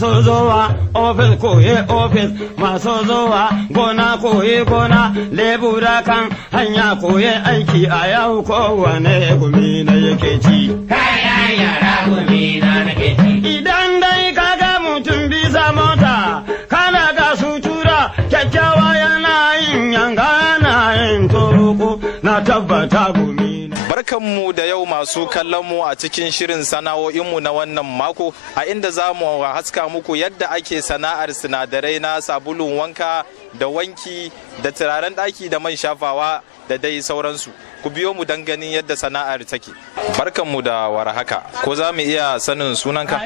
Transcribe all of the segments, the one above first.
masu zuwa ofis koye ofis, masu zuwa gona koye gona, lebura kan hanya koye aiki a yau kowane gumi na yake ci. Kayan yara gumi na nake ci. Idan dai kaga mutum bisa mota, kana ga sutura kyakkyawa yana yin yanga yana yin toroko na tabbata gumi. Barkanmu da yau masu kallonmu a cikin shirin sana'o'inmu na wannan mako, a inda za mu haska muku yadda ake sana'ar sinadarai na sabulun wanka da wanki da turaren ɗaki da man shafawa da dai sauransu. Ku biyo mu don ganin yadda sana'ar take. Barkanmu da warhaka. Ko za mu iya sanin sunanka?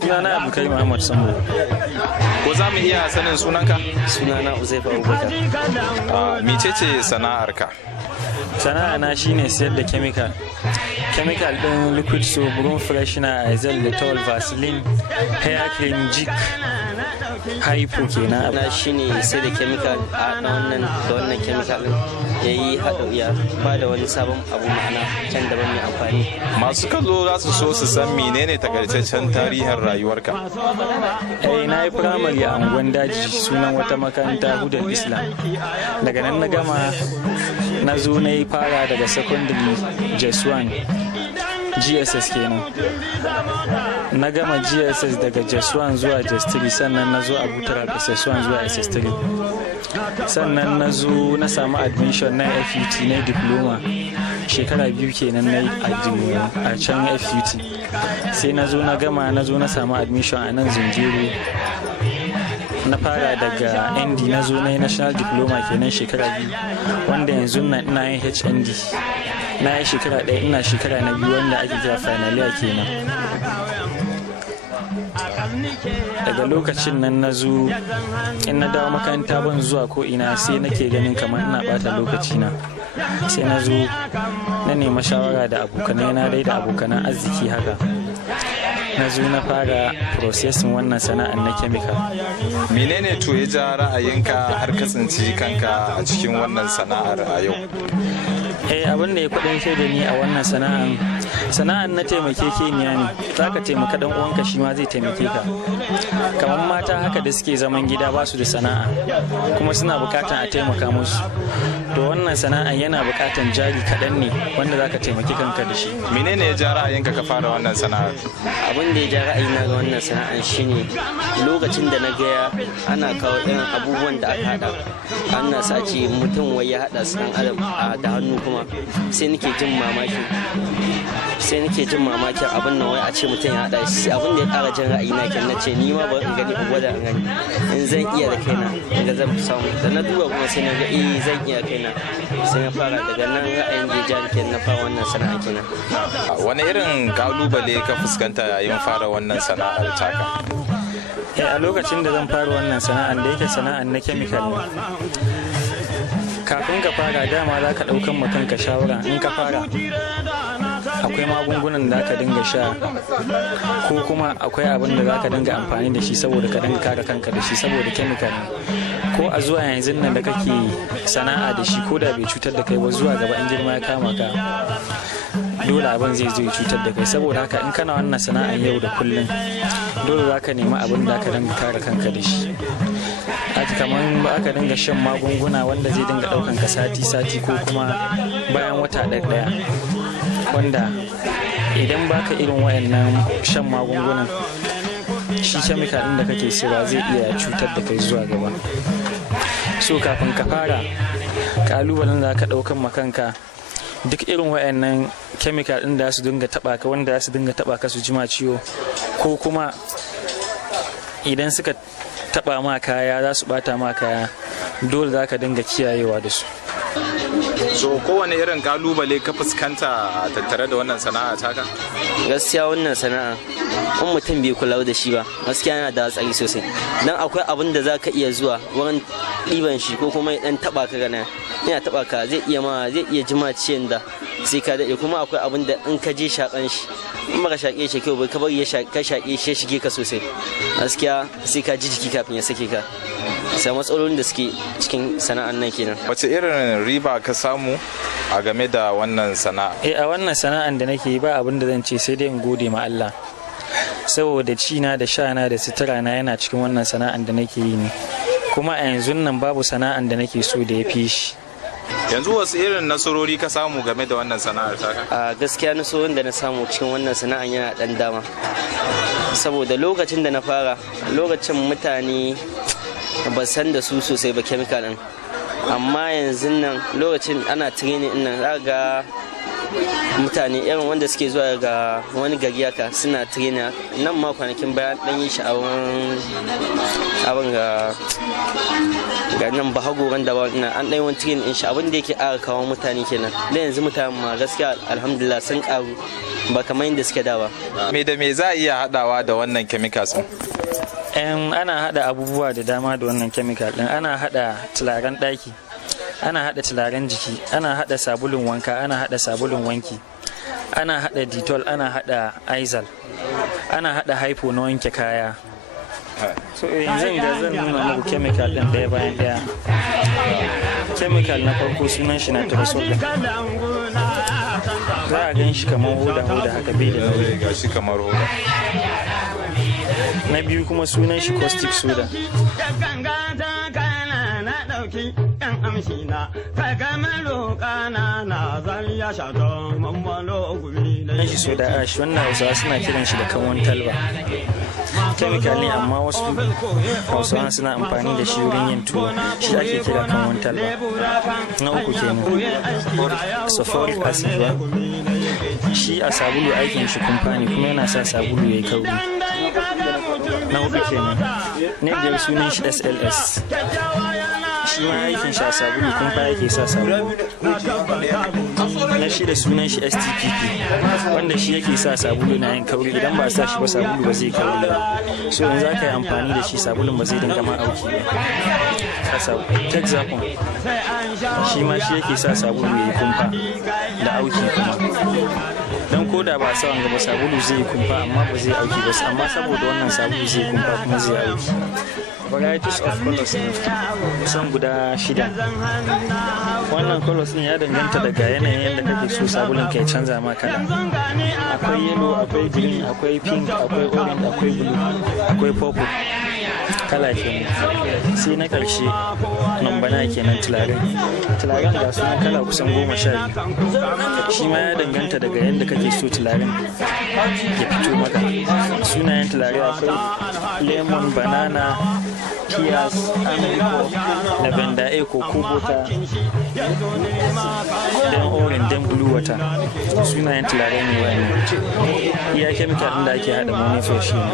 Sunana Abukai Muhammad Sambo. Ko za mu iya sanin sunanka? Sunana Uzaifa Abubakar. Mecece sana'arka? Sana'a na shine sayar da chemical din liquid soap, room freshener, azel, dettol, vaseline, hair cream, jik, hypo kenan. Na shine sai da chemical a wannan chemical din yayi haɗa ya ba da wani sabon abu ma'ana can daban mai amfani. Masu kallo za su so su san menene takaitaccen tarihin rayuwarka. Na yi firamare a unguwan daji, sunan wata makaranta Hudal Islam. Daga nan na gama na zo na yi fara daga secondary JS1 GSS kenan. Na gama GSS daga JS1 zuwa JS3, sannan na zo Abuja SS1 zuwa SS3. Sannan na zo na samu admission na FUT na diploma shekara 2 kenan na yi a can FUT. Sai na zo na gama na zo na samu admission a nan Zungeru. Na fara daga ND na zo na yi national diploma kenan shekara 2, wanda yanzu ina yin HND. Na yi shekara 1 ina shekara na 2 wanda ake kira final year kenan. Daga lokacin nan na zo in na dawo makaranta ban zuwa ko ina, sai nake ganin kamar ina bata lokaci na. Sai na zo na nema shawara da abokanai na dai da abokanan arziki haka. Na zo na fara processing wannan sana'ar na chemical. Menene to ya ja ra'ayinka har ka tsinci kanka a cikin wannan sana'ar a yau? Abin da ya kudin da ni a wannan sana'an na taimakekeniya ne. Za ka taimaka dan uwanka shi ma zai taimake ka. Kamar mata haka da suke zaman gida ba su da sana'a kuma suna bukatan a taimaka musu, to wannan sana'a yana bukatan jari kaɗan ne wanda za ka taimaki kanka da shi. Menene ya ja ra'ayinka ka fara wannan sana'ar? Abin da ya ja ra'ayina ga wannan sana'ar shine lokacin da na ga ana kawo irin abubuwan da aka hada, ana sace mutum wai ya hada su dan adam da hannu, kuma sai nake jin mamakin abin nan wai a ce mutum ya hada shi. Abin da ya kara jan ra'ayina kenan, nace ni ma ba in gani in gwada in gani in zan iya da kaina, in ga zan samu. Da na duba kuma sai na ga zan iya kaina, sai na fara daga nan ra'ayin da ya kenan na fara wannan sana'a kenan. Wani irin kalubale ka fuskanta yayin fara wannan sana'ar taka? A lokacin da zan fara wannan sana'ar da yake sana'ar na chemical ne, kafin ka fara dama za ka ɗaukan ma kanka shawara. In ka fara akwai magungunan da ka dinga sha, ko kuma akwai abin da za ka dinga amfani da shi saboda ka dinga kare kanka da shi, saboda chemical ne. Ko a zuwa yanzu nan da kake sana'a da shi, ko da bai cutar da kai ba, zuwa gaba in girma ya kama ka dole abin zai zo ya cutar da kai. Saboda haka in kana wannan sana'ar yau da kullum, dole za ka nemi abin da ka dinga kare kanka da shi. Kamar ba aka dinga shan magunguna wanda zai dinga daukan ka sati ko kuma bayan wata ɗaya, wanda idan baka irin wayannan shan magungunan, shi chemical din da kake sayarwa zai iya cutar da kai zuwa gaba. So kafin ka fara, kalubalen da ka daukan makanka duk irin wayannan chemical din da su dinga taba ka, wanda su dinga taba ka su jima ciwo, ko kuma idan suka taba ma kaya za su bata ma kaya, dole za ka dinga kiyayewa da su. So kowane irin kalubale ka fuskanta tattare da wannan sana'a taka? Gaskiya wannan sana'a in mutum bai kula da shi ba, gaskiya yana da hatsari sosai. Dan akwai abin da za ka iya zuwa wurin ɗiban shi, ko kuma dan taba ka gana yana taba ka, zai iya jima ciyan da sai ka daɗe. Kuma akwai abin da in ka je shakan shi, in baka shaƙe shi kyau bai, ka bari ka shaƙe shi shige ka sosai, gaskiya sai ka ji jiki kafin ya sake ka. Sai matsalolin da suke cikin sana'an nan kenan. Wace irin riba ka samu a game da wannan sana'a? A wannan sana'an da nake ba abin da zan ce sai dai in gode ma Allah, saboda cina da shana da sutura na yana cikin wannan sana'an da nake yi ne, kuma a yanzu nan babu sana'an da nake so da ya fi shi. Yanzu wasu irin nasarori ka samu game da wannan sana'ar taka? A gaskiya nasarorin da na samu cikin wannan sana'an yana dan dama, saboda lokacin da na fara lokacin mutane ba san da su sosai ba chemical din, amma yanzu nan lokacin ana training din nan za ga mutane irin wanda suke zuwa ga wani gari haka suna training nan ma kwanakin bayan dan yi sha'awar abin ga nan bahagoran da an ɗaya wani training in shi abin da yake ƙara kawo mutane kenan da yanzu mutane ma gaskiya alhamdulillah sun ƙaru ba kamar yadda suke da ba. Me da me za a iya haɗawa da wannan chemicals? Ana haɗa abubuwa da dama da wannan chemical ɗin. Ana haɗa turaren ɗaki, ana haɗa turaren jiki, ana haɗa sabulun wanka, ana haɗa sabulun wanki, ana haɗa detol, ana haɗa aizal, ana haɗa haifo na wanke kaya. So yanzu da zan nuna muku chemical ɗin ɗaya bayan ɗaya. Chemical na farko sunan shi na turaren za a gan shi kamar hoda haka bai da nauyi. Ga shi kamar hoda. Na biyu kuma sunan shi caustic soda. Sunan shi soda ash, wannan hausawa suna kiran shi da kanwan talba. Chemical ne amma wasu hausawa suna amfani da shi wurin yin tuwo, shi ake kira kanwan talba. Na uku kenan sulfuric acid ba, shi a sabulu aikin shi kumfa ne kuma yana sa sabulu ya yi kauri. Na hudu kenan na biyar sunan shi SLS, shi ma aikin shi a sabulu kumfa yake sa sabulu. Na shida sunan shi STPP, wanda shi yake sa sabulu na yin kauri, idan ba a sa shi ba sabulu ba zai kauri ba, so in za ka yi amfani da shi sabulun ba zai dinga ma auki ba. Texapon shi ma shi yake sa sabulu ya yi kumfa da auki kuma, don ko da ba sa wanga ba sabulu zai yi kumfa amma ba zai auki ba, amma saboda wannan sabulu zai kumfa kuma zai auki. Varieties of colors ne kusan guda 6. Wannan colors ne ya danganta daga yanayin yadda kake so sabulun ka ya canza ma kala. Akwai yellow, akwai green, akwai pink, akwai orange, akwai blue, akwai purple. Kala kenan. Sai na karshe number 9 kenan turaren ga sunan kala kusan 12. Shi ma ya danganta daga yadda kake so turaren ya fito maka. Sunayen turare akwai lemon, banana, pears, amico, lavender, cocoa butter, then orange, then blue water. Sunayen turare ne wani. Iya chemical ɗin da ake haɗa money for shi ne.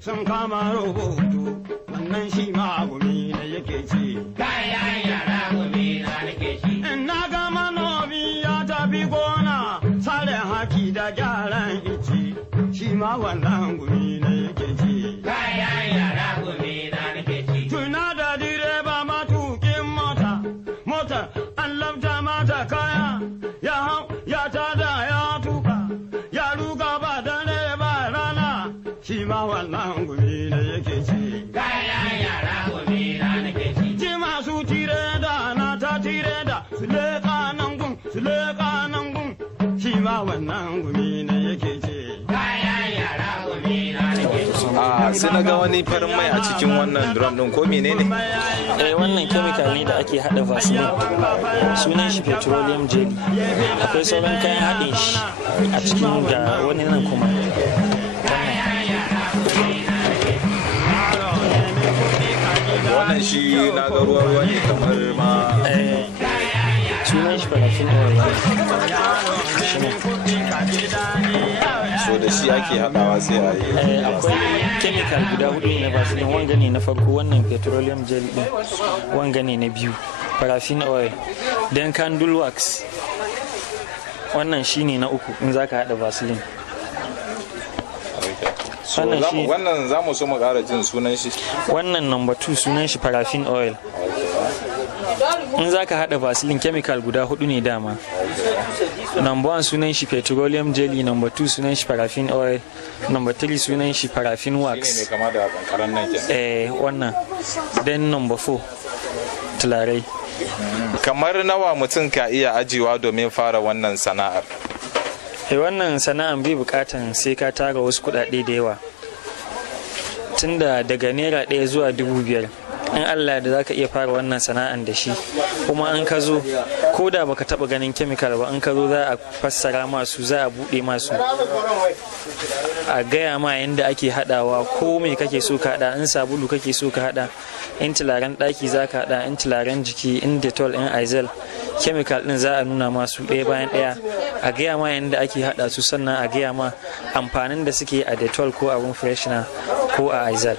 Sun kama rubutu wannan shi ma gumi ne yake ci. Kayan yara gumi na nake ci. Na ga manomi ya tafi gona sare haki da gyaran ici, shi ma wannan gumi ne yake ci. Kayan yara gumi na nake ci. Tuna da direba matukin mota an labta mata kaya, ya hau ya tada ya tuka, ya ruga ba dare ba rana, shi ma wannan gumi ne yake ci. Kayan yara gumi na nake ci. Ji masu tire da na ta tire da su leƙa nan gun, shi ma wannan gumi ne yake ci. Kayan yara gumi na nake ci. Sai na ga wani farin mai a cikin wannan drum din, ko menene? Wannan chemical ne da ake hada vaseline, sunan shi petroleum jelly. Akwai sauran kayan haɗin shi a cikin da wani nan kuma. Wannan shi na ga ruwa ne kamar ma sunan shi paraffin oil. so da shi ake haɗawa sai a yi. Akwai chemical guda 4 ne na vaseline, wanga ne na farko, wannan petroleum jelly din, wanga ne na biyu paraffin oil, then candle wax, wannan shine na 3 in zaka hada vaseline. Wannan za mu so mu ƙara jin sunan shi. Wannan number 2 sunan shi paraffin oil. In za ka haɗa vaseline chemical guda 4 ne dama. Number 1 sunan shi petroleum jelly, number 2 sunan shi paraffin oil, number 3 sunan shi paraffin wax. Ne kama da kankaran nan ke. Wannan. Then number 4 tularai. Kamar nawa mutum ka iya ajiyewa domin fara wannan sana'ar? Wannan sana'an bai bukatan sai ka tara wasu kuɗaɗe da yawa, tunda daga naira 1 zuwa 5,000 in Allah da zaka iya fara wannan sana'an da shi. Kuma an ka zo ko da baka taba ganin chemical ba, in ka zo za a fassara masu, za a bude masu, a gaya ma yadda ake hadawa, ko me kake so ka hada, in sabulu kake so ka hada, in turaren ɗaki za ka hada, in turaren jiki, in Dettol, in Aizal, chemical din za a nuna masu ɗaya bayan ɗaya, a gaya ma yadda ake hada su, sannan a gaya ma amfanin da suke a Dettol ko a room freshener ko a Aizal.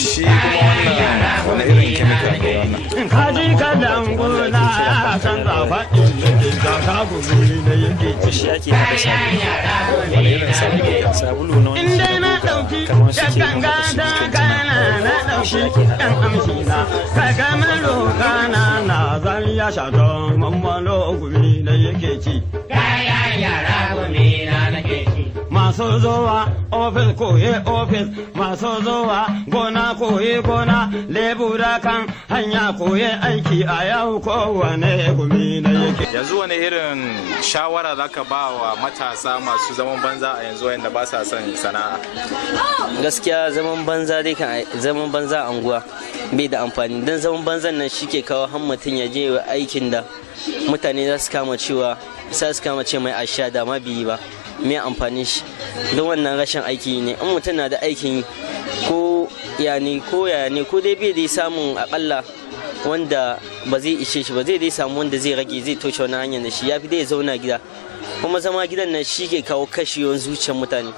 Shi kuma wannan wani irin chemical ne wannan? Kaji kalan gona san zafaɗin da ka gumi da yake Shi ake hada sabulu. Wani irin sabulu? Sabulu na wani Inda na ɗauki ɗan ganga da kana na ɗauki ɗan amshi na ka gama lokana na zan ya shato mammalo gumi da yake ci. Kayan yara gumi na nake ci. Masu zuwa ofis koye ofis, masu zuwa gona koye gona, lebura kan hanya koye aiki a yau kowane gumi na yake. Yanzu wani irin shawara zaka ba wa matasa masu zaman banza a yanzu wanda ba sa son sana'a? Gaskiya zaman banza dai kan zaman banza a anguwa bai da amfani, don zaman banzan nan shi ke kawo han mutum ya je aikin da mutane za su kama cewa ce mai asha da ma biyi ba, me amfanin shi. Don wannan rashin aiki ne, in mutum na da aikin yi ko ya ne ko dai bai dai samun akalla wanda ba zai ishe shi ba, zai dai samu wanda zai rage, zai toshe wani hanyar da shi, ya fi dai zauna gida. Kuma zama gidan nan shi ke kawo kashewan zuciyar mutane,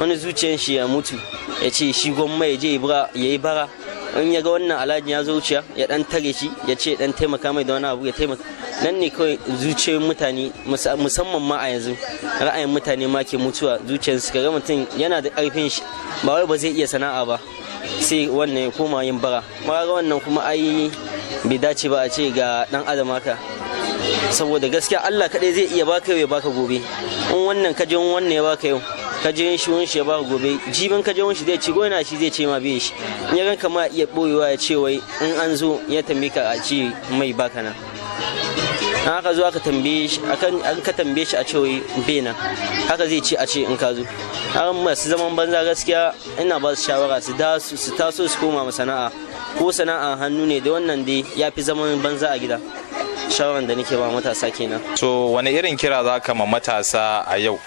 wani zuciyar shi ya mutu ya ce shi gwamma ya je ya yi bara, in ya ga wannan alhaji ya zo wuciya ya dan tare shi ya ce dan taimaka mai da wani abu ya taimaka. Nan ne kawai zuciyoyin mutane, musamman ma a yanzu ra'ayin mutane ma ke mutuwa zuciyarsu. Kaga mutum yana da karfin shi, ba wai ba zai iya sana'a ba, sai wannan ya koma yin bara. Ma ga wannan kuma ai bai dace ba a ce ga dan adam haka, saboda gaskiya Allah kadai zai iya baka yau ya baka gobe. In wannan ka je wannan ya baka yau, ka je shi wani shi ya baka gobe, jibin ka je wani shi zai ci goyina shi zai ce ma bai shi. In ya ganka ma iya boyewa ya ce wai in an zo ya tambaye ka a ce mai baka na. Haka zo aka tambaye shi, an ka tambaye shi a ce wai bena, haka zai ce a ce in ka zo. Har masu zaman banza gaskiya ina ba su shawara su taso su koma sana'a, ko sana'a hannu ne da wannan dai ya fi zaman banza a gida. Shawaran da nake ba matasa kenan. So wani irin kira za ka ma matasa a yau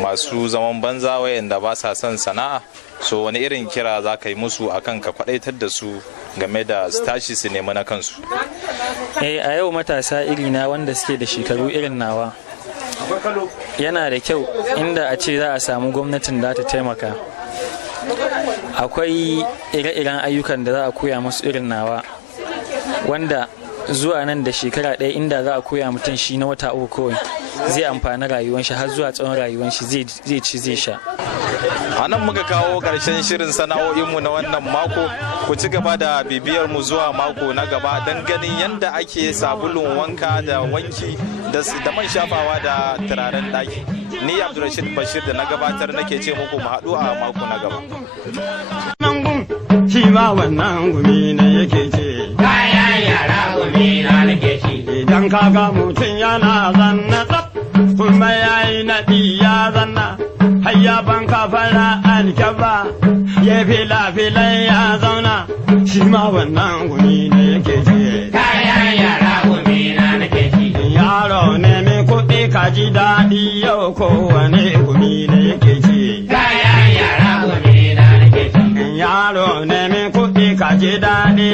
masu zaman banza wayanda ba sa son sana'a? So wani irin kira za ka yi musu akan ka kwadaitar da su game da su tashi su nemi na kansu? A yau matasa irina wanda suke da shekaru irin nawa, yana da kyau inda a ce za a samu gwamnatin da ta taimaka. Akwai ire-iren ayyukan da za a koya musu irin nawa, wanda zuwa nan da shekara ɗaya inda za a koya mutum shi na wata 3 kawai zai amfani rayuwar shi har zuwa tsawon rayuwar shi, zai ci zai sha. A nan muka kawo ƙarshen shirin sana'o'inmu na wannan mako. Ku ci gaba da bibiyar mu zuwa mako na gaba don ganin yadda ake sabulun wanka da wanki da man shafawa da turaren ɗaki. Ni Abdulrashid Bashir da na gabatar nake ce muku mu haɗu a mako na gaba. Shi ma wannan gumi ne yake ce. Kayan yara gumi na nake ci. Idan kaga mutum yana zanna tsaf, kuma yayi naɗi ya zanna, hayya ban kafara alkyaba, ya fila-filan ya zauna, shi ma wannan gumi ne yake ce. Kayan yara gumi na nake ci. Yaro ne mai kuɗi ka ji daɗi yau kowane gumi ne yake ce. Kayan yara gumi na nake ci. Yaro ne mai kuɗi ka ji daɗi